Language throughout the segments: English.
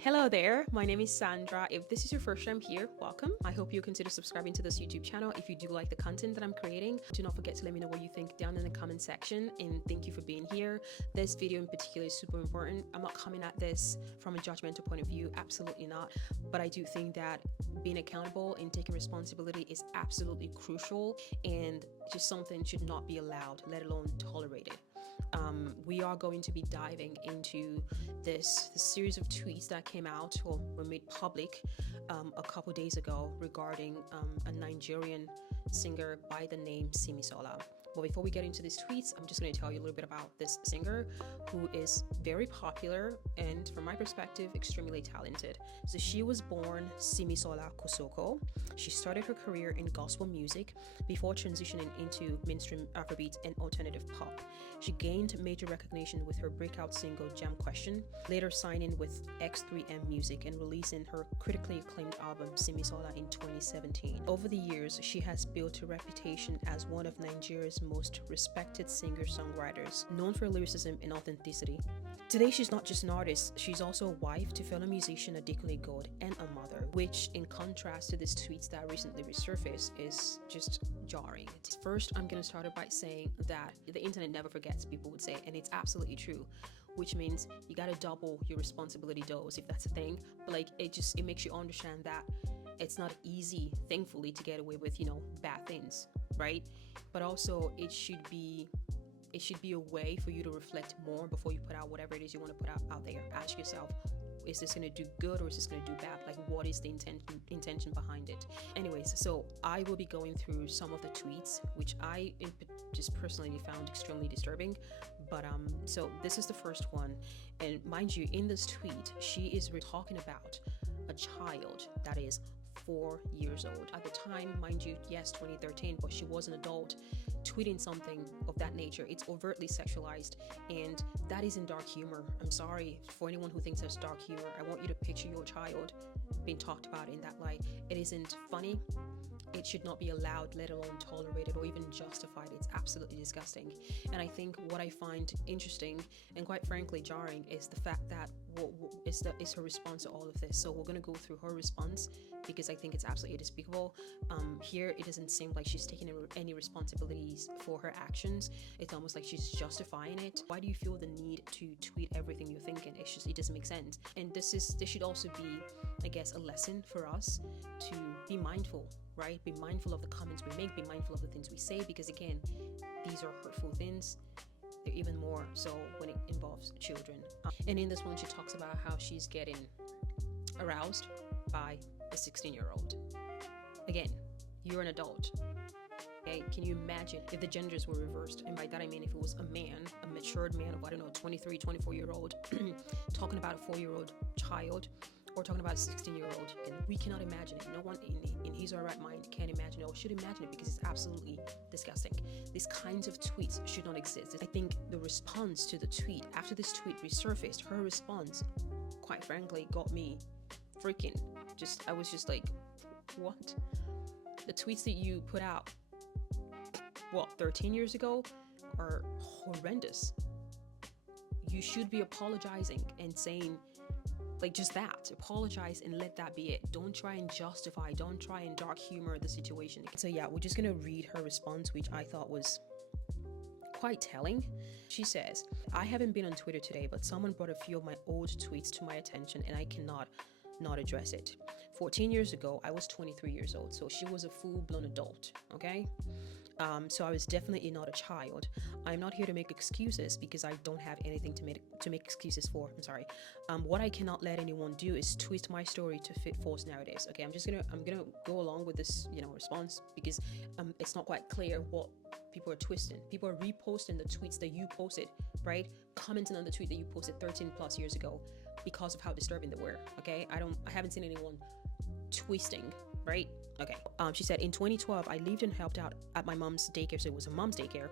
Hello there, my name is Sandra. If this is your first time here, welcome. I hope you consider subscribing to this YouTube channel. If you do like the content that I'm creating, do not forget to let me know what you think down in the comment section, and thank you for being here. This video in particular is super important. I'm not coming at this from a judgmental point of view, absolutely not, but I do think that being accountable and taking responsibility is absolutely crucial, and just something should not be allowed, let alone tolerated. We are going to be diving into this series of tweets that came out or were made public a couple days ago regarding a Nigerian singer by the name Simi. But before we get into these tweets, I'm just going to tell you a little bit about this singer who is very popular and, from my perspective, extremely talented. So she was born Simi Kosoko. She started her career in gospel music before transitioning into mainstream Afrobeat and alternative pop. She gained major recognition with her breakout single Jam Question, later signing with X3M Music and releasing her critically acclaimed album Simi in 2017. Over the years, she has built a reputation as one of Nigeria's most respected singer-songwriters, known for lyricism and authenticity. Today, she's not just an artist, she's also a wife to fellow musician Adekunle Gold and a mother, which, in contrast to these tweets that recently resurfaced, is just jarring. First, I'm going to start by saying that the internet never forgets, people would say, and it's absolutely true, which means you got to double your responsibility dose, if that's a thing. But like, it makes you understand that it's not easy, thankfully, to get away with, bad things, right? But also it should be a way for you to reflect more before you put out whatever it is you want to put out there. Ask yourself, is this going to do good or is this going to do bad? Like, what is the intention behind it? Anyways, so I will be going through some of the tweets, which I just personally found extremely disturbing. But so this is the first one, and mind you, in this tweet, she is talking about a child that is 4 years old. At the time, mind you, yes, 2013, but she was an adult tweeting something of that nature. It's overtly sexualized, and that isn't dark humor. I'm sorry for anyone who thinks that's dark humor. I want you to picture your child being talked about in that light. It isn't funny. It should not be allowed, let alone tolerated or even justified. It's absolutely disgusting. And I think what I find interesting and quite frankly jarring is the fact that is her response to all of this. So we're going to go through her response because I think it's absolutely despicable. Here, it doesn't seem like she's taking any responsibilities for her actions. It's almost like she's justifying it. Why do you feel the need to tweet everything you're thinking? It doesn't make sense. And this should also be, I guess, a lesson for us to be mindful, right? Be mindful of the comments we make, be mindful of the things we say, because again, these are hurtful things. They're even more so when it involves children. And in this one, she talks about how she's getting aroused by a 16-year-old. Again, you're an adult. Okay? Can you imagine if the genders were reversed? And by that I mean if it was a man, a matured man of, 23, 24-year-old, talking about a 4-year-old child, or talking about a 16-year-old, and we cannot imagine it. No one in his or her right mind can imagine it or should imagine it, because it's absolutely disgusting. These kinds of tweets should not exist. I think the response to the tweet, after this tweet resurfaced, her response, quite frankly, got me freaking I was just like, what? The tweets that you put out, 13 years ago are horrendous. You should be apologizing and saying, like, just that, apologize and let that be it. Don't try and justify, don't try and dark humor the situation. So yeah, we're just gonna read her response, which I thought was quite telling. She says, I haven't been on Twitter today, but someone brought a few of my old tweets to my attention and I cannot not address it. 14 years ago, I was 23 years old, so she was a full-blown adult, okay? So I was definitely not a child. I'm not here to make excuses because I don't have anything to make excuses for. I'm sorry. What I cannot let anyone do is twist my story to fit false narratives. Okay, I'm gonna go along with this, response, because it's not quite clear what people are twisting. People are reposting the tweets that you posted, right? Commenting on the tweet that you posted 13 plus years ago because of how disturbing they were. Okay, I haven't seen anyone twisting, right? Okay. She said, in 2012, I lived and helped out at my mom's daycare, so it was a mom's daycare.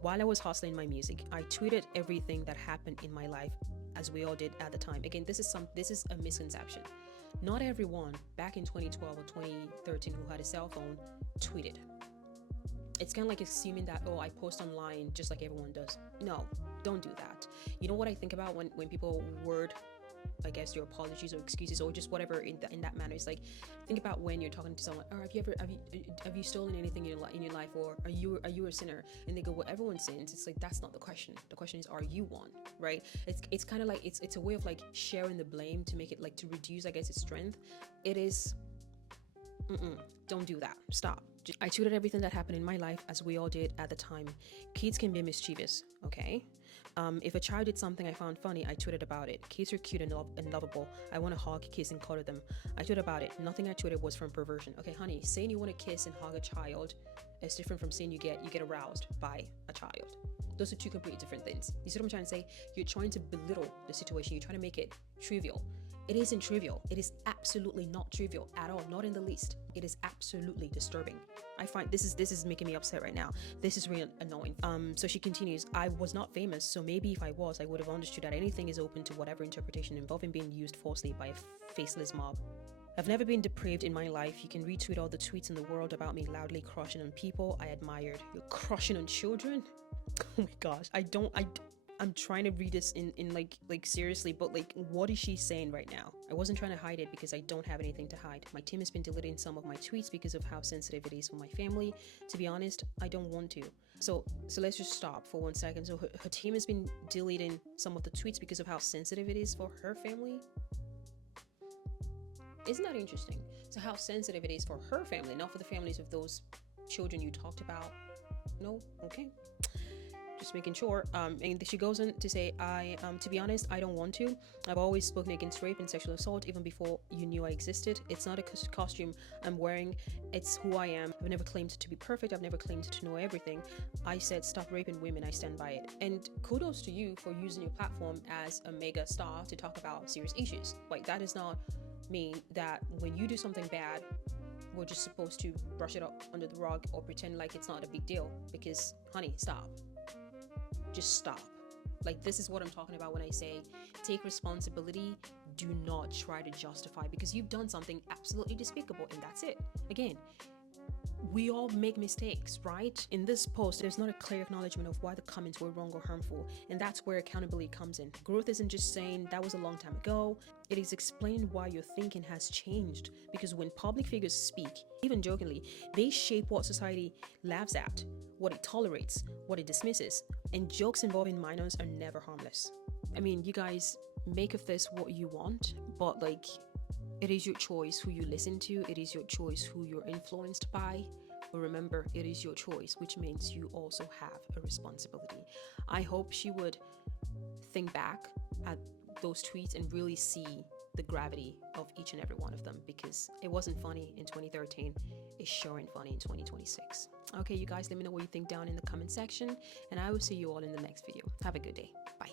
While I was hustling my music, I tweeted everything that happened in my life, as we all did at the time. Again, this is a misconception. Not everyone back in 2012 or 2013 who had a cell phone tweeted. It's kind of like assuming that, I post online just like everyone does. No, don't do that. You know what I think about when people word I guess your apologies or excuses or just whatever in that manner. It's like, think about when you're talking to someone, or have you stolen anything in your life, or are you a sinner? And they go, well, everyone sins. It's like, that's not the question. The question is, are you one? Right? It's kind of like it's a way of like sharing the blame to make it like to reduce, I guess, its strength. It is. Don't do that. Stop. I tweeted everything that happened in my life, as we all did at the time. Kids can be mischievous, okay? If a child did something I found funny, I tweeted about it. Kids are cute and lovable. I want to hug, kiss, and cuddle them. I tweeted about it. Nothing I tweeted was from perversion. Okay, honey, saying you want to kiss and hug a child is different from saying you get aroused by a child. Those are two completely different things. You see what I'm trying to say? You're trying to belittle the situation. You're trying to make it trivial. It isn't trivial. It is absolutely not trivial at all, not in the least. It is absolutely disturbing. I find this is making me upset right now. This is really annoying. So she continues, I was not famous, so maybe if I was, I would have understood that anything is open to whatever interpretation involving being used falsely by a faceless mob. I've never been depraved in my life. You can retweet all the tweets in the world about me loudly crushing on people I admired. You're crushing on children? Oh my gosh. I'm trying to read this in like seriously, but like, what is she saying right now? I wasn't trying to hide it because I don't have anything to hide. My team has been deleting some of my tweets because of how sensitive it is for my family. To be honest, I don't want to. So let's just stop for 1 second. So her team has been deleting some of the tweets because of how sensitive it is for her family. Isn't that interesting? So how sensitive it is for her family, not for the families of those children you talked about. No? Okay. Just making sure. And she goes on to say, to be honest, I don't want to. I've always spoken against rape and sexual assault even before you knew I existed. It's not a costume I'm wearing. It's who I am. I've never claimed to be perfect. I've never claimed to know everything. I said, stop raping women. I stand by it. And kudos to you for using your platform as a mega star to talk about serious issues. Like, that does not mean that when you do something bad, we're just supposed to brush it up under the rug or pretend like it's not a big deal. Because, honey, stop. Just stop. Like, this is what I'm talking about when I say take responsibility. Do not try to justify, because you've done something absolutely despicable, and that's it. Again, we all make mistakes, right? In this post, there's not a clear acknowledgement of why the comments were wrong or harmful, and that's where accountability comes in. Growth isn't just saying that was a long time ago. It is explaining why your thinking has changed, because when public figures speak, even jokingly, they shape what society laughs at, what it tolerates, what it dismisses, and jokes involving minors are never harmless. I mean, you guys make of this what you want, but like, it is your choice who you listen to. It is your choice who you're influenced by. But remember, it is your choice, which means you also have a responsibility. I hope she would think back at those tweets and really see the gravity of each and every one of them, because it wasn't funny in 2013. It's sure ain't funny in 2026. Okay, you guys, let me know what you think down in the comment section, and I will see you all in the next video. Have a good day. Bye.